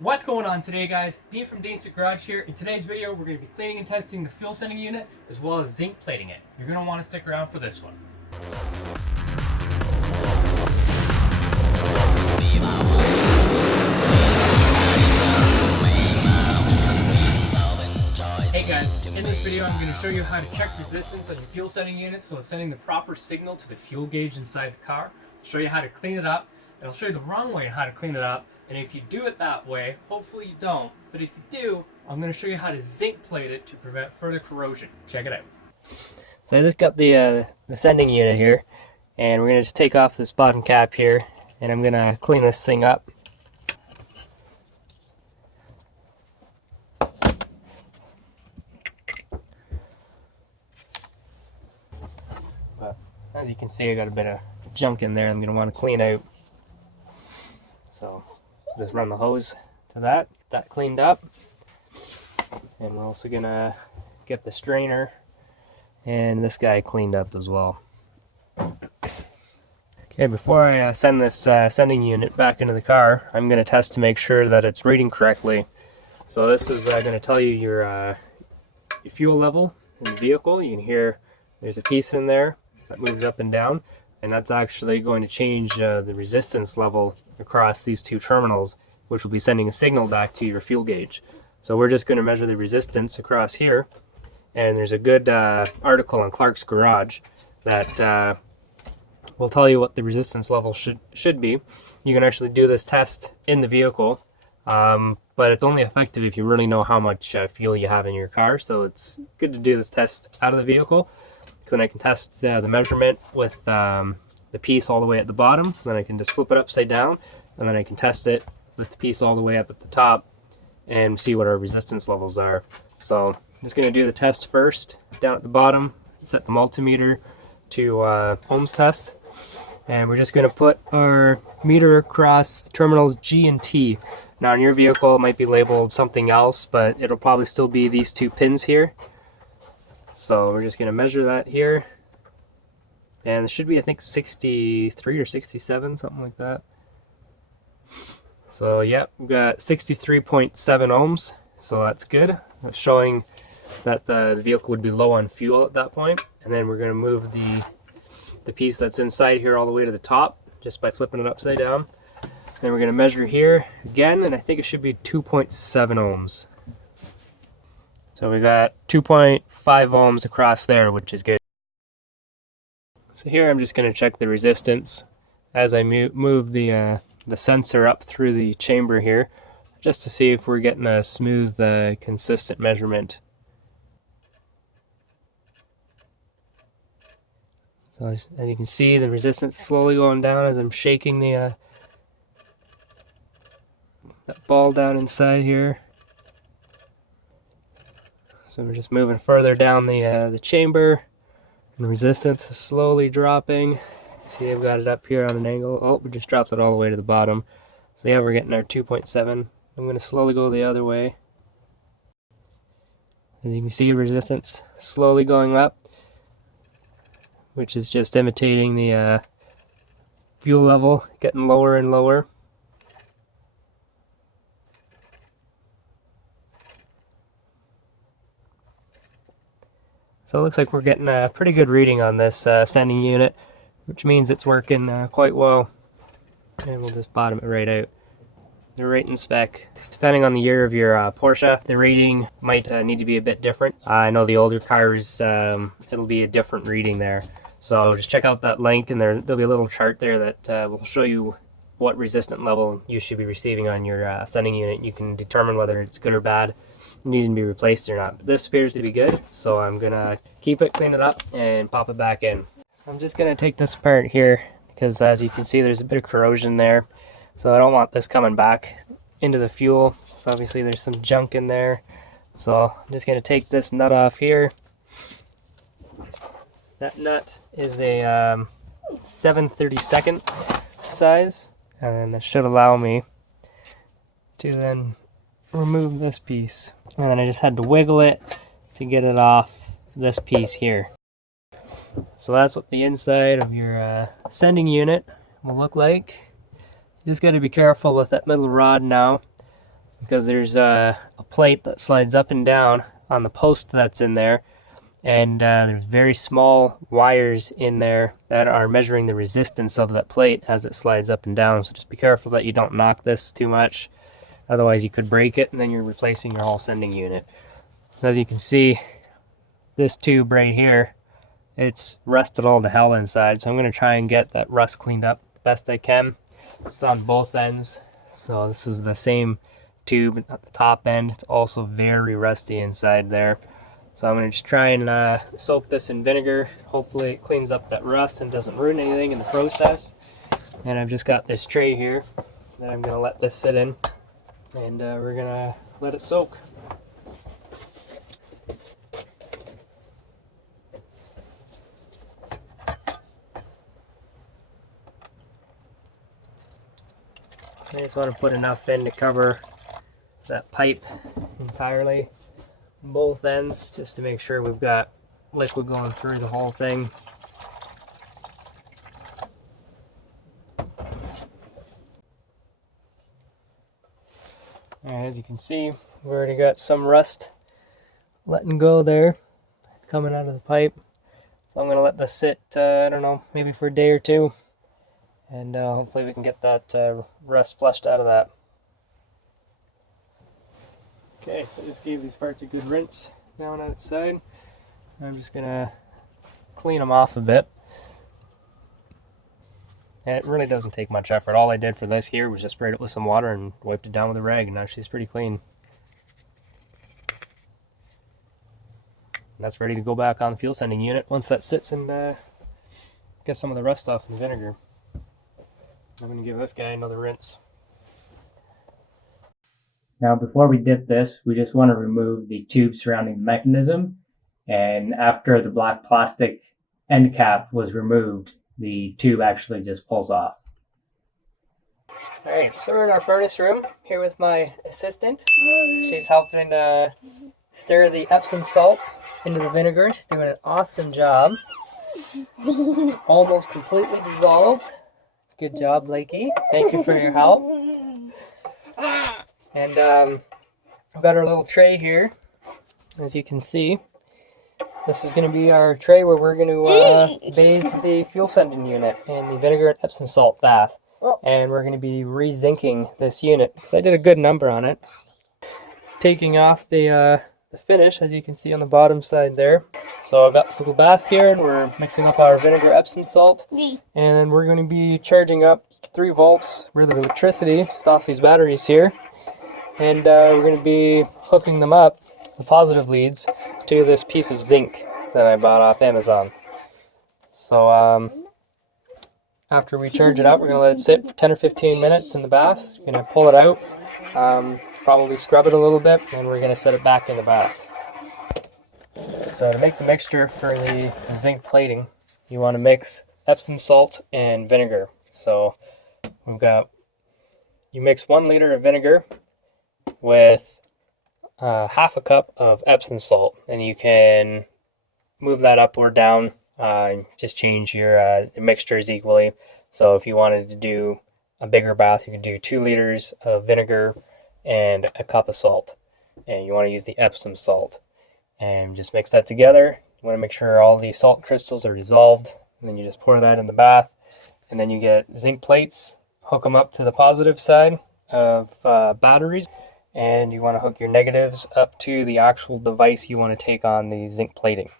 What's going on today, guys? Dean from Deancent Garage here. In today's video, we're going to be cleaning and testing the fuel sending unit as well as zinc plating it. You're going to want to stick around for this one. Hey guys, in this video I'm going to show you how to check resistance on your fuel sending unit so it's sending the proper signal to the fuel gauge inside the car. I'll show you how to clean it up, and I'll show you the wrong way on how to clean it up. And if you do it that way, hopefully you don't, but if you do, I'm going to show you how to zinc plate it to prevent further corrosion. Check it out. So I just got the sending unit here, and we're going to just take off this bottom cap here, and I'm going to clean this thing up. But as you can see, I got a bit of junk in there I'm going to want to clean out. So just run the hose to that, get that cleaned up, and we're also gonna get the strainer and this guy cleaned up as well. Okay, before I send this sending unit back into the car, I'm gonna test to make sure that it's reading correctly. So this is gonna tell you your fuel level in the vehicle. You can hear there's a piece in there that moves up and down, and that's actually going to change the resistance level across these two terminals, which will be sending a signal back to your fuel gauge. So we're just going to measure the resistance across here, and there's a good article on Clark's Garage that will tell you what the resistance level should be. You can actually do this test in the vehicle, but it's only effective if you really know how much fuel you have in your car. So it's good to do this test out of the vehicle. Then I can test the measurement with the piece all the way at the bottom. Then I can just flip it upside down, and then I can test it with the piece all the way up at the top and see what our resistance levels are. So I'm just going to do the test first down at the bottom, set the multimeter to ohms test, and we're just going to put our meter across terminals G and T. Now in your vehicle it might be labeled something else, but it'll probably still be these two pins here. So we're just going to measure that here, and it should be, I think, 63 or 67, something like that. So yeah, we've got 63.7 ohms, so that's good. That's showing that the vehicle would be low on fuel at that point. And then we're going to move the piece that's inside here all the way to the top, just by flipping it upside down. Then we're going to measure here again, and I think it should be 2.7 ohms. So we got 2.5 ohms across there, which is good. So here I'm just going to check the resistance as I move the sensor up through the chamber here, just to see if we're getting a smooth, consistent measurement. So as you can see, the resistance is slowly going down as I'm shaking that ball down inside here. So we're just moving further down the chamber, and the resistance is slowly dropping. See, I've got it up here on an angle. Oh, we just dropped it all the way to the bottom. So yeah, we're getting our 2.7. I'm going to slowly go the other way. As you can see, resistance slowly going up, which is just imitating the fuel level, getting lower and lower. So it looks like we're getting a pretty good reading on this sending unit, which means it's working quite well. And we'll just bottom it right out. The rating spec, depending on the year of your Porsche, the rating might need to be a bit different. I know the older cars, it'll be a different reading there. So just check out that link, and there'll be a little chart there that will show you what resistant level you should be receiving on your sending unit. You can determine whether it's good or bad, needing to be replaced or not. But this appears to be good, so I'm gonna keep it, clean it up, and pop it back in. So I'm just gonna take this apart here, because as you can see, there's a bit of corrosion there, so I don't want this coming back into the fuel. So obviously there's some junk in there, so I'm just gonna take this nut off here. That nut is a 7/32 size, and then that should allow me to then remove this piece. And then I just had to wiggle it to get it off this piece here. So that's what the inside of your sending unit will look like. You just got to be careful with that middle rod now. because there's a plate that slides up and down on the post that's in there, and there's very small wires in there that are measuring the resistance of that plate as it slides up and down. So just be careful that you don't knock this too much, otherwise you could break it and then you're replacing your whole sending unit. So as you can see, this tube right here, it's rusted all to hell inside, so I'm going to try and get that rust cleaned up the best I can. It's on both ends, so this is the same tube at the top end. It's also very rusty inside there. So I'm going to just try and soak this in vinegar. Hopefully it cleans up that rust and doesn't ruin anything in the process. And I've just got this tray here that I'm going to let this sit in, and we're going to let it soak. I just want to put enough in to cover that pipe entirely, both ends, just to make sure we've got liquid going through the whole thing. And as you can see, we already got some rust letting go there, coming out of the pipe. So I'm going to let this sit, I don't know, maybe for a day or two, and hopefully we can get that rust flushed out of that. Okay, so I just gave these parts a good rinse down outside. I'm just going to clean them off a bit. And it really doesn't take much effort. All I did for this here was just sprayed it with some water and wiped it down with a rag, and now she's pretty clean. And that's ready to go back on the fuel sending unit once that sits and gets some of the rust off in the vinegar. I'm going to give this guy another rinse. Now before we dip this, we just want to remove the tube surrounding the mechanism, and after the black plastic end cap was removed, the tube actually just pulls off. Alright, so we're in our furnace room here with my assistant. She's helping stir the Epsom salts into the vinegar. She's doing an awesome job. Almost completely dissolved. Good job, Lakey. Thank you for your help. And I've got our little tray here, as you can see. This is going to be our tray where we're going to bathe the fuel sending unit in the vinegar and Epsom salt bath. And we're going to be re-zinking this unit, because I did a good number on it. Taking off the finish, as you can see on the bottom side there. So I've got this little bath here, and we're mixing up our vinegar Epsom salt. And then we're going to be charging up 3 volts worth of electricity just off these batteries here. And we're going to be hooking them up, the positive leads, to this piece of zinc that I bought off Amazon. So after we charge it up, we're going to let it sit for 10 or 15 minutes in the bath. We're going to pull it out, probably scrub it a little bit, and we're going to set it back in the bath. So to make the mixture for the zinc plating, you want to mix Epsom salt and vinegar. So you mix 1 liter of vinegar with half a cup of Epsom salt, and you can move that up or down, just change your mixtures equally. So if you wanted to do a bigger bath, you could do 2 liters of vinegar and a cup of salt, and you want to use the Epsom salt, and just mix that together. You want to make sure all the salt crystals are dissolved, and then you just pour that in the bath, and then you get zinc plates, hook them up to the positive side of batteries, and you want to hook your negatives up to the actual device you want to take on the zinc plating.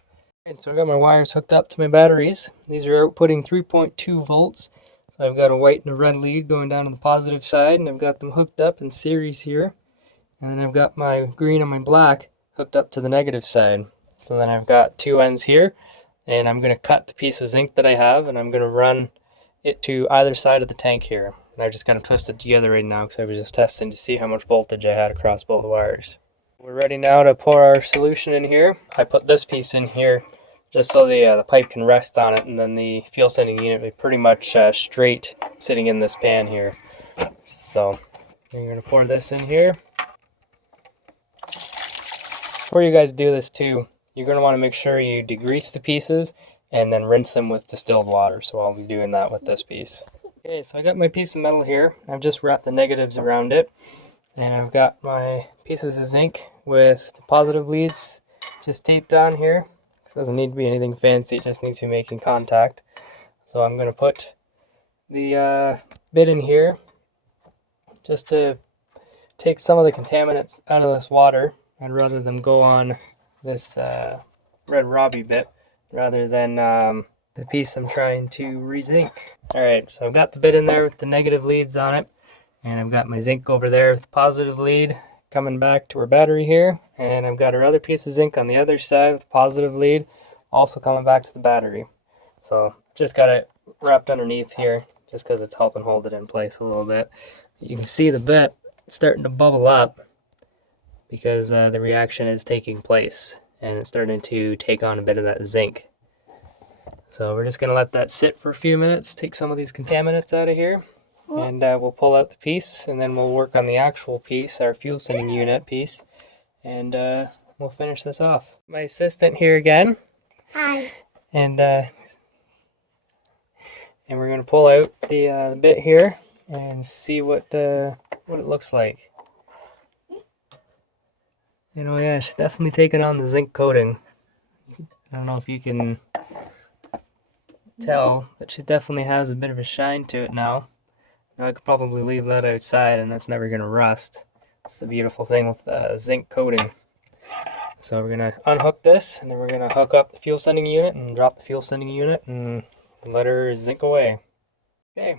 And so I've got my wires hooked up to my batteries. These are outputting 3.2 volts. So I've got a white and a red lead going down on the positive side, and I've got them hooked up in series here. And then I've got my green and my black hooked up to the negative side. So then I've got 2 ends here, and I'm going to cut the piece of zinc that I have, and I'm going to run it to either side of the tank here. And I've just got to twist it together right now because I was just testing to see how much voltage I had across both wires. We're ready now to pour our solution in here. I put this piece in here just so the pipe can rest on it, and then the fuel sending unit will be pretty much straight sitting in this pan here. So you're going to pour this in here. Before you guys do this too, you're going to want to make sure you degrease the pieces and then rinse them with distilled water. So I'll be doing that with this piece. Okay, so I got my piece of metal here. I've just wrapped the negatives around it, And I've got my pieces of zinc with the positive leads just taped on here. It doesn't need to be anything fancy, it just needs to be making contact. So I'm going to put the bit in here just to take some of the contaminants out of this water. I'd rather them go on this red Robbie bit rather than the piece I'm trying to re-zinc. Alright, so I've got the bit in there with the negative leads on it, and I've got my zinc over there with the positive lead coming back to our battery here, and I've got our other piece of zinc on the other side with the positive lead also coming back to the battery. So just got it wrapped underneath here just because it's helping hold it in place a little bit. You can see the bit starting to bubble up because the reaction is taking place and it's starting to take on a bit of that zinc. So we're just going to let that sit for a few minutes, take some of these contaminants out of here, and we'll pull out the piece, and then we'll work on the actual piece, our fuel sending unit piece, and we'll finish this off. My assistant here again. Hi. And we're going to pull out the bit here and see what it looks like. You know, yeah, she's definitely taking on the zinc coating. I don't know if you can tell, but she definitely has a bit of a shine to it now. Now I could probably leave that outside and that's never going to rust. That's the beautiful thing with zinc coating. So we're going to unhook this, and then we're going to hook up the fuel sending unit and drop the fuel sending unit and let her zinc away. Okay,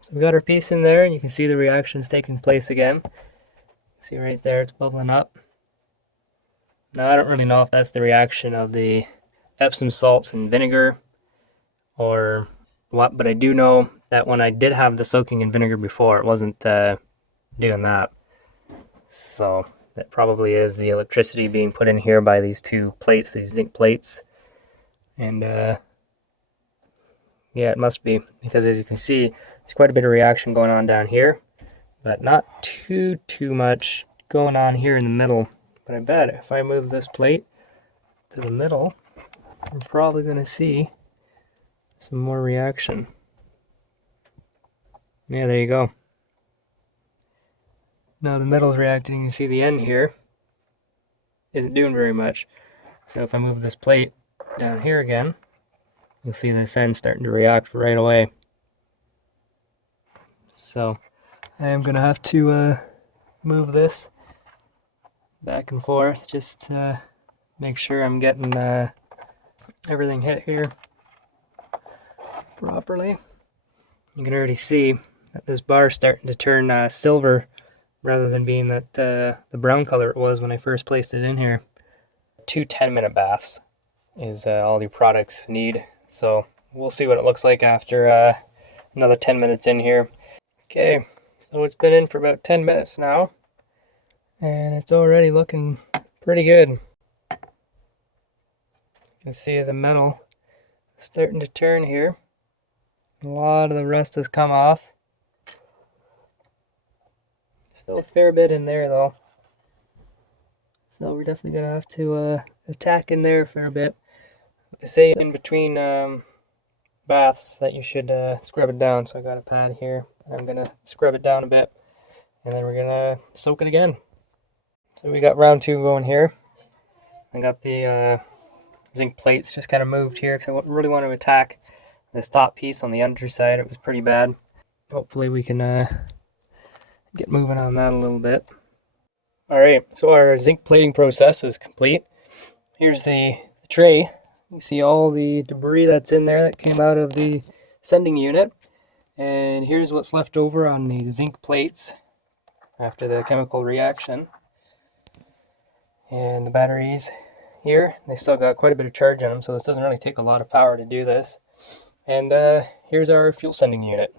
so we got our piece in there, and you can see the reactions taking place again. See right there, it's bubbling up. Now I don't really know if that's the reaction of the Epsom salts and vinegar or what, but I do know that when I did have the soaking in vinegar before, it wasn't doing that. So that probably is the electricity being put in here by these two plates, these zinc plates. And yeah, it must be, because as you can see, there's quite a bit of reaction going on down here, but not too much going on here in the middle. But I bet if I move this plate to the middle, we're probably going to see some more reaction. Yeah, there you go. Now the metal's reacting. You can see the end here isn't doing very much. So if I move this plate down here again, you'll see this end starting to react right away. So I am going to have to move this back and forth just to make sure I'm getting everything hit here properly. You can already see that this bar is starting to turn silver rather than being that the brown color it was when I first placed it in here. 2 10-minute baths is all your products need. So we'll see what it looks like after another 10 minutes in here. Okay, so it's been in for about 10 minutes now, and it's already looking pretty good. You can see the metal starting to turn here. A lot of the rust has come off. Still a fair bit in there though. So we're definitely going to have to attack in there a fair bit. They say in between baths that you should scrub it down. So I got a pad here. I'm going to scrub it down a bit, and then we're going to soak it again. So we got round 2 going here. I got the zinc plates just kind of moved here because I really want to attack this top piece on the underside. It was pretty bad. Hopefully we can get moving on that a little bit. Alright, so our zinc plating process is complete. Here's the tray. You see all the debris that's in there that came out of the sending unit. And here's what's left over on the zinc plates after the chemical reaction. And the batteries here, they still got quite a bit of charge in them, so this doesn't really take a lot of power to do this. And here's our fuel sending unit.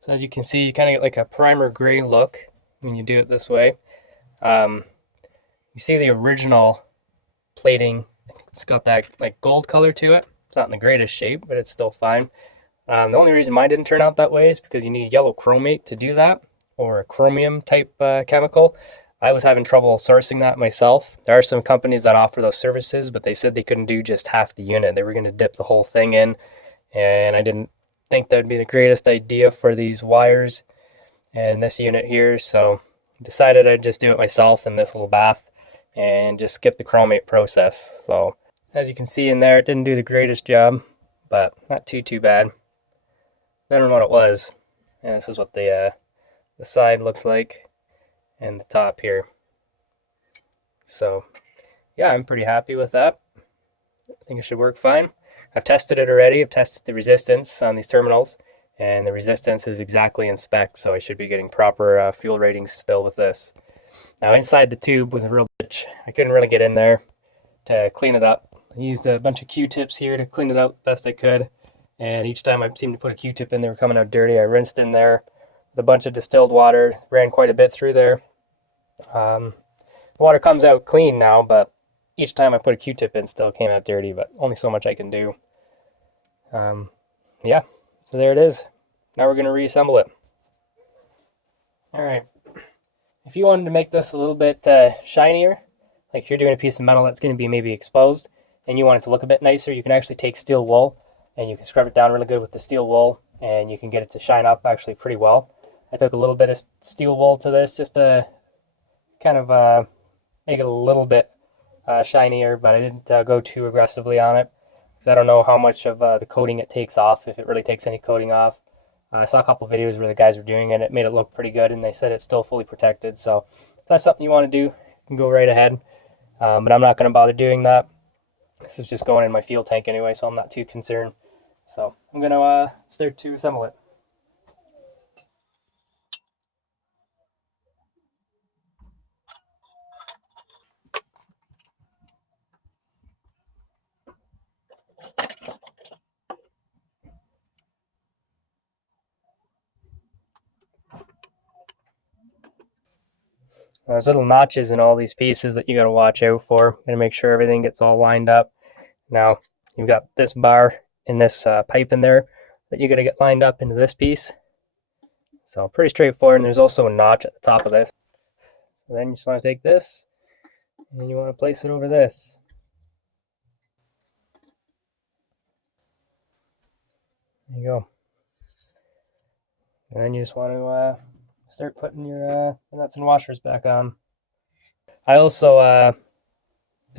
So as you can see, you kind of get like a primer gray look when you do it this way. You see the original plating, it's got that like gold color to it. It's not in the greatest shape, but it's still fine. The only reason mine didn't turn out that way is because you need yellow chromate to do that, or a chromium type chemical. I was having trouble sourcing that myself. There are some companies that offer those services, but they said they couldn't do just half the unit. They were going to dip the whole thing in, and I didn't think that would be the greatest idea for these wires and this unit here. So Decided I'd just do it myself in this little bath and just skip the chromate process. So as you can see in there, it didn't do the greatest job, but not too bad. Better than what it was. And this is what the side looks like and the top here. So yeah, I'm pretty happy with that. I think it should work fine. I've tested it already. I've tested the resistance on these terminals, and the resistance is exactly in spec, so I should be getting proper fuel ratings still with this. Now inside the tube was a real bitch. I couldn't really get in there to clean it up. I used a bunch of Q-tips here to clean it out best I could, and each time I seemed to put a Q-tip in, they were coming out dirty. I rinsed in there with a bunch of distilled water, ran quite a bit through there. The water comes out clean now, but each time I put a Q-tip in, still came out dirty, but only so much I can do. Yeah, so there it is. Now we're going to reassemble it. Alright, if you wanted to make this a little bit shinier, like if you're doing a piece of metal that's going to be maybe exposed, and you want it to look a bit nicer, you can actually take steel wool, and you can scrub it down really good with the steel wool, and you can get it to shine up actually pretty well. I took a little bit of steel wool to this just to kind of make it a little bit shinier, but I didn't go too aggressively on it, because I don't know how much of the coating it takes off, if it really takes any coating off. I saw a couple videos where the guys were doing it. It made it look pretty good, and they said it's still fully protected. So if that's something you want to do, you can go right ahead. But I'm not going to bother doing that. This is just going in my fuel tank anyway, so I'm not too concerned. So I'm going to start to assemble it. There's little notches in all these pieces that you got to watch out for. Got to make sure everything gets all lined up. Now, you've got this bar and this pipe in there that you got to get lined up into this piece. So pretty straightforward, and there's also a notch at the top of this. So then you just want to take this, and you want to place it over this. There you go. And then you just want to start putting your nuts and washers back on. I also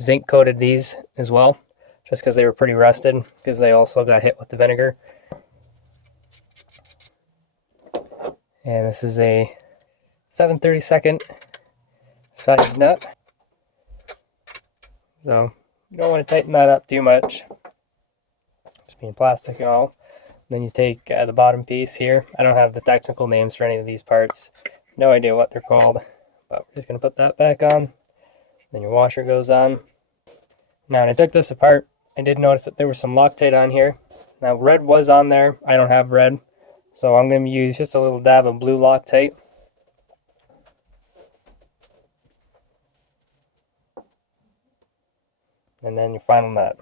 zinc coated these as well, just because they were pretty rusted, because they also got hit with the vinegar. And this is a 7/32 size nut. So you don't want to tighten that up too much, just being plastic and all. Then you take the bottom piece here. I don't have the technical names for any of these parts. No idea what they're called. But we're just going to put that back on. Then your washer goes on. Now when I took this apart, I did notice that there was some Loctite on here. Now red was on there. I don't have red. So I'm going to use just a little dab of blue Loctite. And then your final nut.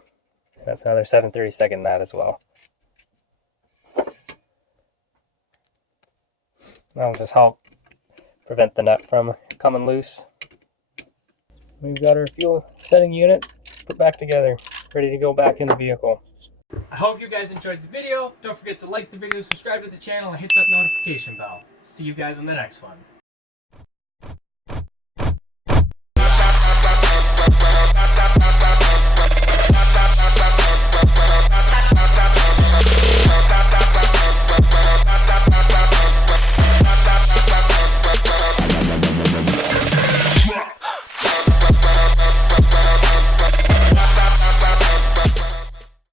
That's another 7/32 nut as well. That'll just help prevent the nut from coming loose. We've got our fuel setting unit put back together, ready to go back in the vehicle. I hope you guys enjoyed the video. Don't forget to like the video, subscribe to the channel, and hit that notification bell. See you guys in the next one.